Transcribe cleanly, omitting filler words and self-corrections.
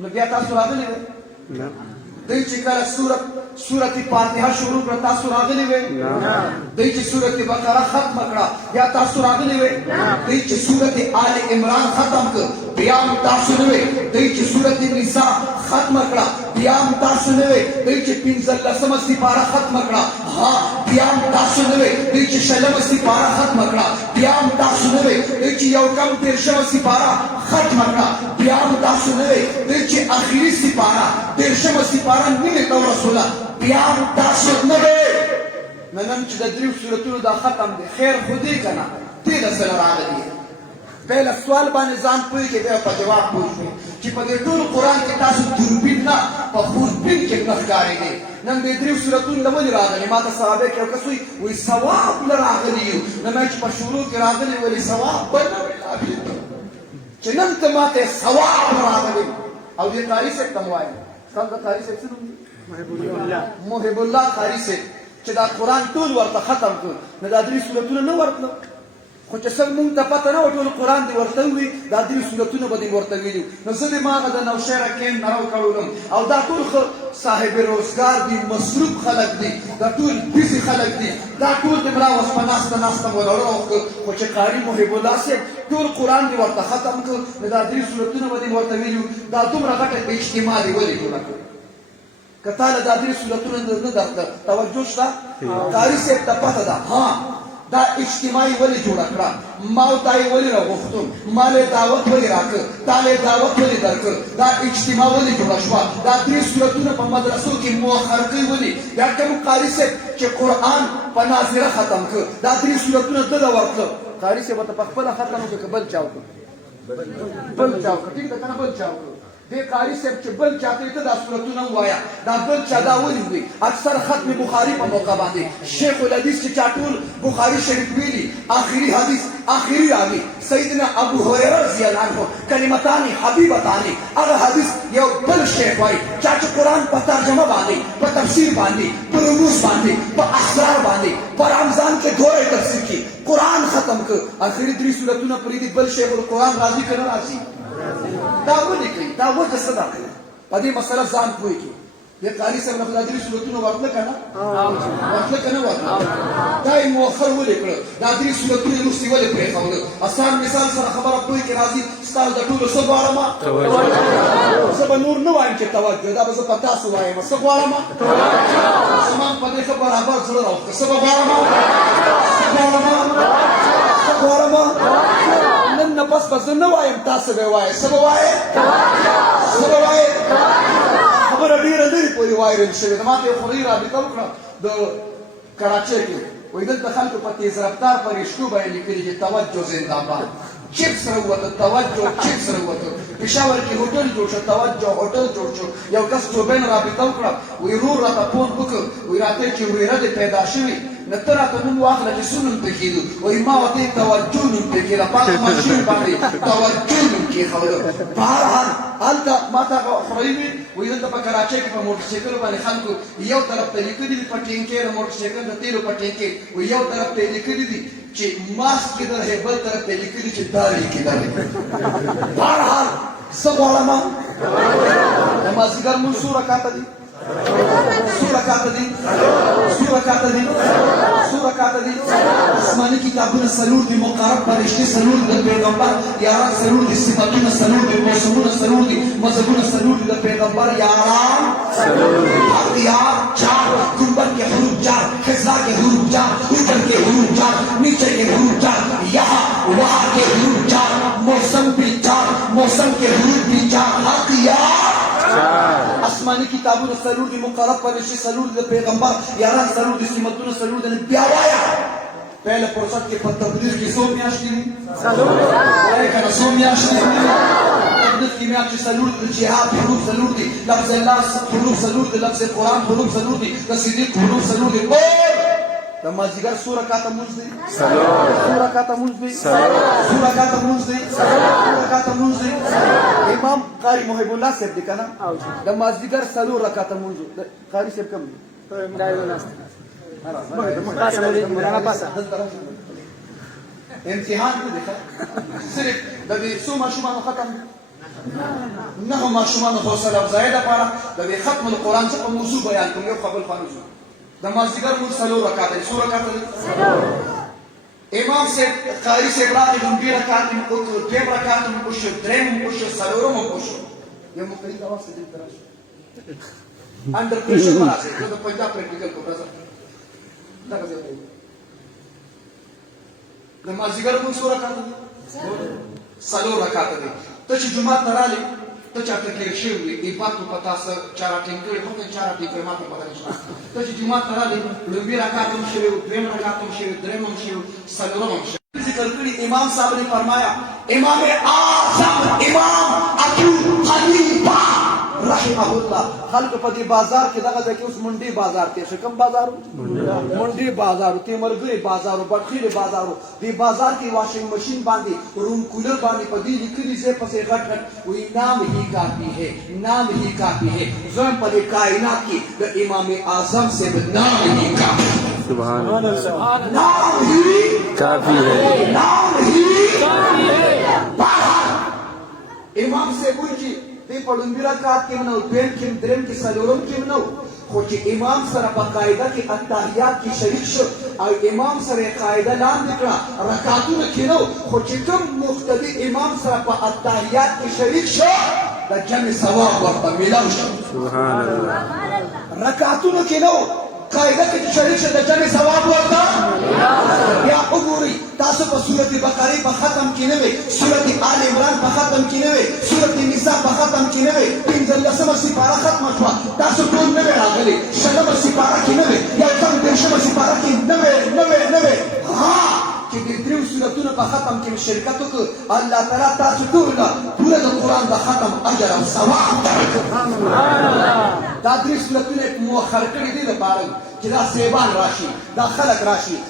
نو بیا تاسو راغلي وئ دوی چې کله سورت فاتحه شروع کړه تاسو راغلي وئ دوی چې سورت بقره ختمه کړه بیا تاسو راغلي وئ دوی چې سورت آل عمران ختم کړ بیا هم تاسو نه وئ دوی چې سورت نساء ختمه کړه بیا هم تاسو نه وئ دوی چې 15مه سپاره ختمه کړه ها بیا هم تاسو نه وئ دوی چې 6مه سپاره ختمه کړه بیا هم تاسو نه وئ دوی چې یو کم 13مه سپاره ختمه کړه بیا هم تاسو نه وئ دوی چې اخري سپاره 13مه سپاره نیمه ته ورسوله بیا هم تاسو نه وئ نن چې د دریو سورتونو دا ختم دی خیر خو دی که نه دې د سره راغلي پهله سوال باندې ځان پوهېږي بیا په جواب پوه شوې چې په دې ټول قرآن کې تاسو دوربین نه په خوربین کې نه ښکارېدې نن دې دریو سورتونو له ولې راغلي ما ته صحابه کې یو کس وایي ثواب له راغلي یو نه مې چې په شروع کې راغلي ولې ثواب بل نه وي چې نن ته ما ته ثواب راغلی او دې قاري صاحب ته م وایم ستاسو د قاري صاحب څه نوم دی محب الله قاري صاحب چې دا قرآن ټول ورته ختم کړ نو دا درې سورتونه نه ورتلو خو چې څنګه مونږ ته پته نه وه ټول قرآن دې ورته ووي دا درې سورتونه به دې ورته ویلي نو زه دې ما هغه د نوشهره کیمپ نه راوکړلم او دا ټول صاحب روزګار دي مصروف خلک دي دا ټول بیزي خلک دي دا ټول دې ملا اوس په ناسته ولاړه وکړه خو چې قاري محب الله صاحب ټول قرآن دې ورته ختم کړ نو دا درې سورتونه به دې ورته ویلي دا دومره غټه اجتماع دې ولې جوړه کړه که تا له دا درې سورتونه نه درته توجه شته قاري صاحب ته پته ده ها دا اجتماعي ولې جوړه کړه ما ورته یې ولې راغوښتم ما له دعوت ولې راکړ تا له دعوت ولې درکړ دا اجتماع ولې جوړه شوه دا درې سورتونه په مدرسو کې مؤخر کوي ولې دا کوم قاري صاحب چې قرآن په ناظره ختم کړ دا درې سورتونه ده له ورکړه قاري صاحب ورته په خپله ختم وکړه که بل چا وکړه بل چا وکړه ټیک ده که نه بل چا وکړه دې قاري صاحب چې بل چاته ته دا سورتونه ووایه دا بل چا دا ولې وي اکثر ختم بخاري په موقع باندې شیخ الحدیث چې چا ټول بخاري شریف ویلي آخري حدیث آخري راوي سیدنا ابو هريره رضی الله عنه کلمتان حبیبتان هغه حدیث یو بل شیخ وایي چا چې قرآن په ترجمه باندې په تفسیر باندې په رموز باندې په اسرار باندې په رمضان کې دوره تفسیر کې قرآن ختم کړ آخري درې سورتونه پرې دي بل شیخ القرآن راضي که نه راضي دا ولې کوي دا وجه څه ده په دې مسله ځان پوهېږي دې قاري صاحب له درې سورتونه ورتله که نه ورتله که نه ورتله دا یې مؤخر ولې کړه دا درې سورتونه یې وروستې ولې پرېښودل اسان مثال سره خبره پوهې کې راځي ستاسو د ټولو څه غواړم زه به نور نه وایم چې توجه دا به زه په تاسو وایم څه غواړم زما په دې ښه برابر زړه راوښته څه به غواړم څه غواړم نن نه پس به زه نه وایم تاسو به وایې څه به وایې څه به وایې خبره ډېره لرې پورې وایرل شوې ده ما ته یو خورۍ رابطه وکړه د کراچۍ کې وایي دلته خلکو په تیز رفتار فرشتو به یې لیکلي چې توجه زنده‌باد چیپ سره ووته توجه چیپ سره ووته پېښور کې هوټل جوړ شو توجه هوټل جوړ شو یو کس چوبین رابطه وکړه وایي ورور راته فون وکړ وایي راته چې ویره دې پیدا شوي نه ته راته نوم واخله چې څه نوم پرې کېدو وایي ما ورته یې توجه نوم پرې کېده پاک ماشین باندې توجه نوم کېښوده بهرحال هلته ما ته هغه خورۍ وي وایي دلته په کراچۍ کې په موټرسایکلو باندې خلکو یو طرف ته لیکلي دي په ټینکۍ د موټرسایکل د تیلو په ټینکۍ وایي یو طرف ته یې لیکلي دي چې ماسک کېدل دی بل طرف ته یې لیکلي چې دارې کېدل دی بهرحال څه غواړم د مازدیګر لمونځ څو رکعته دي څو رکعته دي څو رکعته دي څو رکعته دي آسماني کتابونه څلور دي مقرب فرشتې څلور دي د پیغمبر یاران څلور دي صفتونه څلور دي موسمونه څلور دي مذهبونه څلور دي د پیغمبر یاران حق یار چار گنبد کے حروف چار خزا کے حروف چار اوپر کے حروف چار نیچے کے حروف چار یہاں وہاں کے حروف چار موسم بھی چار موسم کے حروف بھی چار حق یار آسمانی کتابونه څلور دي مقرب فرشتې څلور دي د پیغمبر یاران څلور دي صفتونه څلور دي بیا وایه پهله فرصت کې په تبلیغ کې څو میاشتې دي وایه که نه څو میاشتې دي تبلیغ کې میاشتې څلور دي د جهاد حروف څلور دي لفظ الله حروف څلور دي لفظ قرآن حروف څلور دي د صدیق حروف څلور دي د مازدیګر څو رکعته لمونځ دی څو رکعته لمونځ دی څو رکعته لمونځ دی څو رکعته لمونځ دی امام قاری محب الله صاحب دی که نه د مازدیګر څلور رکعته لمونځ قاري صاحب کوم دی امتحان نه دی صرف د دې څو ماشومانو ختم نه ماشومان حوصله افزایي لپاره د دې ختم القرآن څخه موضوع بیان کوم یو قبل فرض د مازدیګر موږ څلور رکعات دي څو رکعات دي امام سے قاری سے راغی دوه رکعات مو کو دوه رکعات مو کو شو درې مو کو شو څلور مو کو شو یو مختلف اواز دې تراشو انډر پریشر مراسه د پنجاب پریکټیکل کو راځه دا کوي د مازدیګر موږ څو رکعات دي څلور رکعات دي ته چې جمعه ته راغلی ته چاته کې شوی ای پاتو پتا سره چارا ټینګړي خو نه چارا ټینګړي ماته پتا نشته ته چې جمعه ته راغلی لومبي رکعات هم شوی دویم رکعات هم شوی دریم هم شوی څلورم هم شوی ذکر کړی امام صاحب نے فرمایا امام اعظم امام ابو حنیفه رحمه الله خلق په دې بازار کې دغه د اوس منډي بازار ته شکم بازار منډي بازار ته مرګي بازار بټخيري بازار دې بازار کې واشنګ ماشين باندې روم کولر باندې په دې لیکلي ځای په څیر غټ وې نام هی کافی ہے نام ہی کافی ہے زم په دې کائنات کې د امام اعظم سے نام ہی کافی سبحان اللہ نام ہی کافی ہے نام ہی کافی ہے امام سے پوچھی تی پڑھن بھی رکعت کې منو دویم کې دریم کې څلورم کې منو خو چې امام سره په قاعده کې التحیات کې شریک شو او امام سره قاعده لاندې کړه رکعتونه کې نو خو چې کوم مقتدی امام سره په التحیات کې شریک شو د جمع ثواب ورته ملاو شو سبحان اللہ رکعتونه کې نو قاعده کې شریک شو د جمع ثواب ورته یا وګورئ تاسو په سورۃ بقره په ختم کې نه وي سورۃ آل عمران په ختم کې نه وي سورۃ نساء په ختم کې نه وي 15مه سپاره ختم شوه تاسو ټول نه راغلي شلمه سپاره کې نه وي یا څنګه دیرشمه سپاره کې نه وي ها چې د دریو سورتونو په ختم کې شرکت وکړ الله تعالی تاسو ټول پوره د قرآن د ختم اجر او ثواب دا درې سورتونه مؤخر کړي دي لپاره چې دا سیبان راشي دا خلق راشي